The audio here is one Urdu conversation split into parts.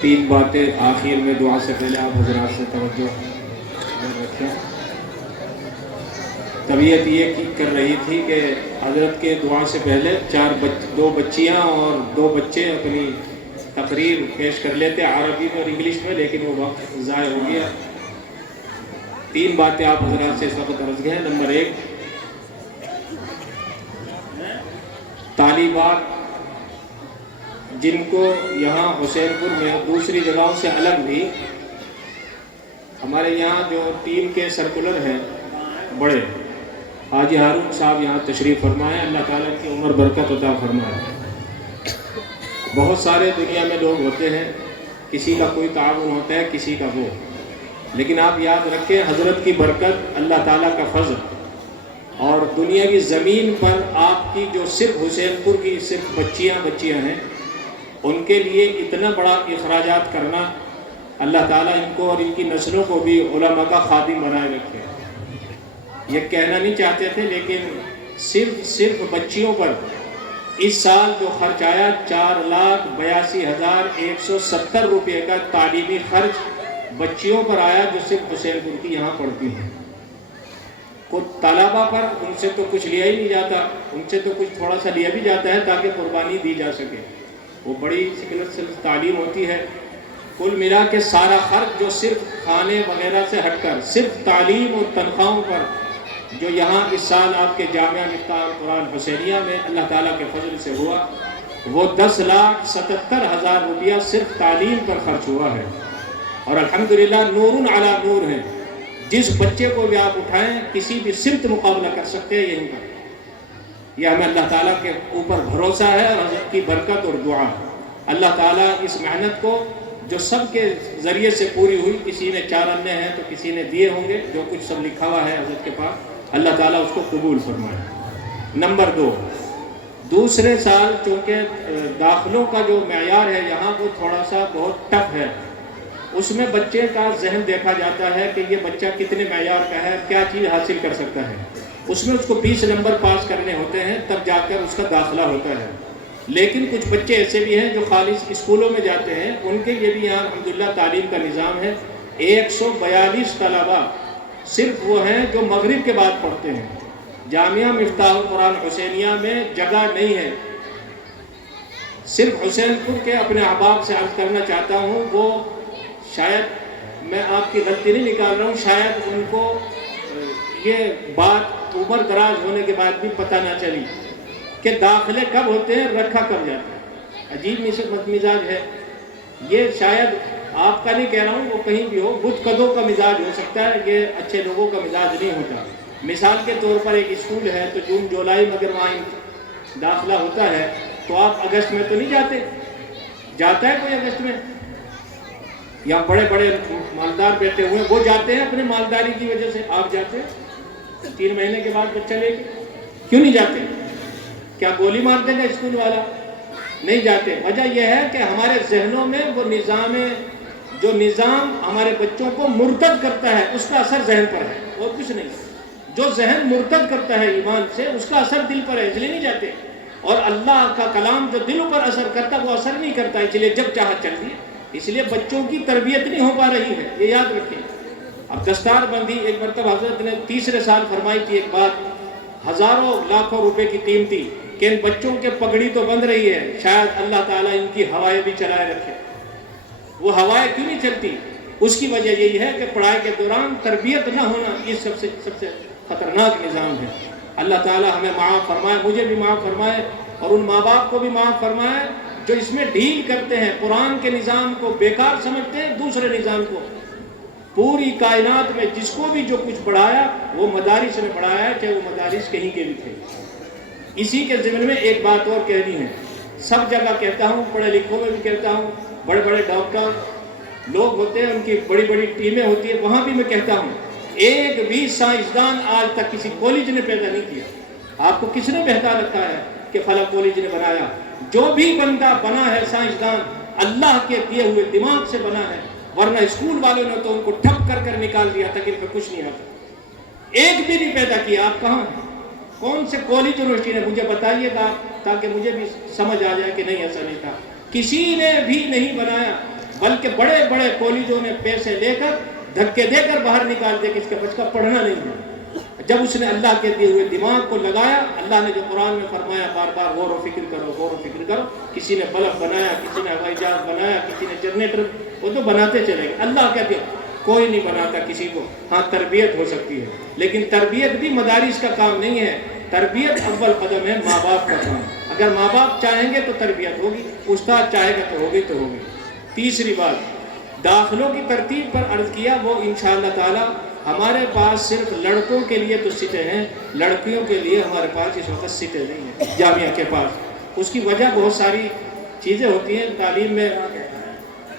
تین باتیں آخر میں دعا سے پہلے آپ حضرات سے توجہ رکھیں۔ طبیعت یہ کر رہی تھی کہ حضرت کے دعا سے پہلے دو بچیاں اور دو بچے اپنی تقریر پیش کر لیتے عربی میں اور انگلش میں، لیکن وہ وقت ضائع ہو گیا۔ تین باتیں آپ حضرات سے اس وقت عرض ہیں۔ نمبر 1، طالبات جن کو یہاں حسین پور میں دوسری جگہوں سے الگ بھی ہمارے یہاں جو ٹیم کے سرکولر ہیں بڑے حاجی ہارون صاحب یہاں تشریف فرمائے، اللہ تعالیٰ کی عمر برکت عطا فرمائے۔ بہت سارے دنیا میں لوگ ہوتے ہیں، کسی کا کوئی تعاون ہوتا ہے، کسی کا وہ، لیکن آپ یاد رکھیں حضرت کی برکت، اللہ تعالیٰ کا فضل اور دنیا کی زمین پر آپ کی جو صرف حسین پور کی صرف بچیاں ہیں، ان کے لیے اتنا بڑا اخراجات کرنا، اللہ تعالیٰ ان کو اور ان کی نسلوں کو بھی علماء کا خادم بنائے رکھے۔ یہ کہنا نہیں چاہتے تھے، لیکن صرف بچیوں پر اس سال جو خرچ آیا 4,82,170 روپے کا تعلیمی خرچ بچیوں پر آیا جو صرف حسین پور کی یہاں پڑھتی ہیں۔ کو طلبہ پر ان سے تو کچھ لیا ہی نہیں جاتا، ان سے تو کچھ تھوڑا سا لیا بھی جاتا ہے تاکہ قربانی دی جا سکے، وہ بڑی صرف تعلیم ہوتی ہے۔ کل ملا کے سارا خرچ جو صرف کھانے وغیرہ سے ہٹ کر صرف تعلیم اور تنخواہوں پر جو یہاں اس سال آپ کے جامعہ مفتاح القرآن حسینیہ میں اللہ تعالیٰ کے فضل سے ہوا، وہ 10,77,000 روپیہ صرف تعلیم پر خرچ ہوا ہے، اور الحمدللہ نور علی نور ہیں۔ جس بچے کو بھی آپ اٹھائیں کسی بھی سمت مقابلہ کر سکتے ہیں یہیں پر۔ یہ ہمیں اللہ تعالیٰ کے اوپر بھروسہ ہے اور حضرت کی برکت اور دعا۔ اللہ تعالیٰ اس محنت کو جو سب کے ذریعے سے پوری ہوئی، کسی نے 4 انے ہیں تو کسی نے دیے ہوں گے، جو کچھ سب لکھا ہوا ہے حضرت کے پاس، اللہ تعالیٰ اس کو قبول فرمائے۔ نمبر 2، دوسرے سال چونکہ داخلوں کا جو معیار ہے یہاں وہ تھوڑا سا بہت ٹف ہے، اس میں بچے کا ذہن دیکھا جاتا ہے کہ یہ بچہ کتنے معیار کا ہے، کیا چیز حاصل کر سکتا ہے، اس میں اس کو 20 نمبر پاس کرنے ہوتے ہیں، تب جا کر اس کا داخلہ ہوتا ہے۔ لیکن کچھ بچے ایسے بھی ہیں جو خالص اسکولوں میں جاتے ہیں، ان کے لیے بھی یہاں الحمدللہ تعلیم کا نظام ہے۔ 142 طلبہ صرف وہ ہیں جو مغرب کے بعد پڑھتے ہیں۔ جامعہ مفتاح القرآن حسینیہ میں جگہ نہیں ہے۔ صرف حسین پور کے اپنے احباب سے عرض کرنا چاہتا ہوں، وہ شاید میں آپ کی غلطی نہیں نکال رہا ہوں، شاید ان کو یہ بات عمر دراز ہونے کے بعد بھی پتہ نہ چلی کہ داخلے کب ہوتے ہیں، رکھا کب جاتا ہے۔ عجیب مزاج ہے یہ، شاید آپ کا نہیں کہہ رہا ہوں، وہ کہیں بھی ہو، بت قدوں کا مزاج ہو سکتا ہے، یہ اچھے لوگوں کا مزاج نہیں ہوتا۔ مثال کے طور پر ایک اسکول ہے تو جون جولائی میں اگر وہاں داخلہ ہوتا ہے تو آپ اگست میں تو نہیں جاتے، جاتا ہے کوئی اگست میں؟ یا بڑے بڑے مالدار بیٹھے ہوئے وہ جاتے ہیں اپنے مالداری کی وجہ سے، آپ جاتے ہیں 3 مہینے کے بعد بچہ لے کے؟ کیوں نہیں جاتے؟ کیا گولی مار دے گا اسکول والا؟ نہیں جاتے۔ وجہ یہ ہے کہ ہمارے ذہنوں میں وہ نظام ہمارے بچوں کو مرتد کرتا ہے، اس کا اثر ذہن پر ہے اور کچھ نہیں۔ جو ذہن مرتد کرتا ہے ایمان سے، اس کا اثر دل پر ہے، اس لیے نہیں جاتے۔ اور اللہ کا کلام جو دلوں پر اثر کرتا ہے وہ اثر نہیں کرتا، اس لیے جب چاہت چل دی۔ اس لیے بچوں کی تربیت نہیں ہو پا رہی ہے، یہ یاد رکھیں۔ اب دستار بندی ایک مرتبہ حضرت نے تیسرے سال فرمائی تھی، ایک بات ہزاروں لاکھوں روپے کی قیمتی، کہ ان بچوں کے پگڑی تو بند رہی ہے، شاید اللہ تعالیٰ ان کی ہوائیں بھی چلائے رکھے۔ وہ ہوائیں کیوں نہیں چلتی؟ اس کی وجہ یہی ہے کہ پڑھائی کے دوران تربیت نہ ہونا، یہ سب سے خطرناک نظام ہے۔ اللہ تعالیٰ ہمیں معاف فرمائے، مجھے بھی معاف فرمائے، اور ان ماں باپ کو بھی معاف فرمائے جو اس میں ڈھیل کرتے ہیں، قرآن کے نظام کو بیکار سمجھتے ہیں، دوسرے نظام کو۔ پوری کائنات میں جس کو بھی جو کچھ پڑھایا وہ مدارس نے پڑھایا ہے، چاہے وہ مدارس کہیں کے بھی تھے۔ اسی کے ضمن میں ایک بات اور کہنی ہے، سب جگہ کہتا ہوں، پڑھے لکھوں میں بھی کہتا ہوں، بڑے بڑے ڈاکٹر لوگ ہوتے ہیں، ان کی بڑی بڑی ٹیمیں ہوتی ہیں، وہاں بھی میں کہتا ہوں، ایک بھی سائنسدان آج تک کسی کالج نے پیدا نہیں کیا۔ آپ کو کس نے بہتا رکھا ہے کہ فلاں کالج نے بنایا؟ جو بھی بندہ بنا ہے سائنسدان، اللہ کے دیے ہوئے دماغ سے بنا ہے، ورنہ اسکول والوں نے تو ان کو ٹھپ کر کر نکال دیا تھا کہ ان پہ کچھ نہیں آتا۔ ایک بھی نہیں پیدا کیا۔ آپ کہاں ہیں؟ کون سے کالج یونیورسٹی نے؟ مجھے بتائیے گا تاکہ مجھے بھی سمجھ آ جائے کہ نہیں ایسا نہیں تھا۔ کسی نے بھی نہیں بنایا۔ بلکہ بڑے بڑے کالجوں نے پیسے لے کر دھکے دے کر باہر نکال دیا کہ اس کا بچہ پڑھنا نہیں ہے۔ جب اس نے اللہ کے دیے ہوئے دماغ کو لگایا، اللہ نے جو قرآن میں فرمایا بار بار غور و فکر کرو، غور و فکر کرو، کسی نے بلب بنایا، کسی نے ہوائی جہاز بنایا، کسی نے جنریٹر، وہ تو بناتے چلے گئے۔ اللہ کہتے ہیں کوئی نہیں بناتا کسی کو، ہاں تربیت ہو سکتی ہے، لیکن تربیت بھی مدارس کا کام نہیں ہے، تربیت اول قدم ہے ماں باپ کا کام۔ اگر ماں باپ چاہیں گے تو تربیت ہوگی، استاد چاہے گا تو ہوگی تو ہوگی۔ تیسری بات، داخلوں کی ترتیب پر عرض کیا، وہ انشاءاللہ تعالی ہمارے پاس صرف لڑکوں کے لیے تو سیٹیں ہیں، لڑکیوں کے لیے ہمارے پاس اس وقت سیٹیں نہیں ہیں جامعہ کے پاس۔ اس کی وجہ بہت ساری چیزیں ہوتی ہیں، تعلیم میں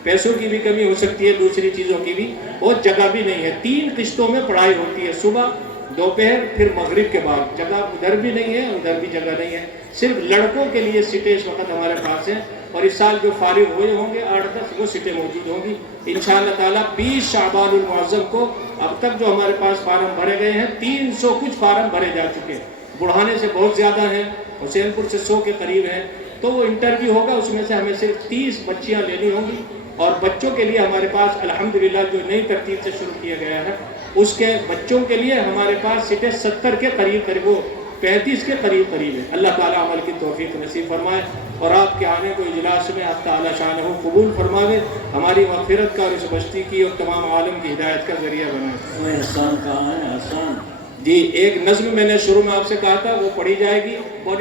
پیسوں کی بھی کمی ہو سکتی ہے، دوسری چیزوں کی بھی، اور جگہ بھی نہیں ہے۔ 3 قسطوں میں پڑھائی ہوتی ہے، صبح، دوپہر، پھر مغرب کے بعد۔ جگہ ادھر بھی نہیں ہے، ادھر بھی جگہ نہیں ہے، صرف لڑکوں کے لیے سیٹیں اس وقت ہمارے پاس ہیں، اور اس سال جو فارغ ہوئے ہوں گے 8-10 وہ سیٹیں موجود ہوں گی انشاءاللہ تعالیٰ۔ 20 شعبان المعظم کو اب تک جو ہمارے پاس فارم بھرے گئے ہیں 300 کچھ فارم بھرے جا چکے ہیں، بڑھانے سے بہت زیادہ ہیں، حسین پور سے 100 کے قریب ہیں، تو وہ انٹرویو ہوگا، اس میں سے ہمیں صرف 30 بچیاں لینی ہوں گی۔ اور بچوں کے لیے ہمارے پاس الحمدللہ جو نئی ترتیب سے شروع کیا گیا ہے، اس کے بچوں کے لیے ہمارے پاس سیٹیں 70 کے قریب وہ 35 کے قریب ہے۔ اللہ تعالیٰ عمل کی توفیق نصیب فرمائے، اور آپ کے آنے کو اجلاس میں اللہ تعالیٰ شانہ قبول فرمائے، ہماری مغفرت کا اور اس بستی کی اور تمام عالم کی ہدایت کا ذریعہ بنائے۔ احسان کہاں ہے؟ احسان جی، ایک نظم میں نے شروع میں آپ سے کہا تھا، وہ پڑھی جائے گی، اور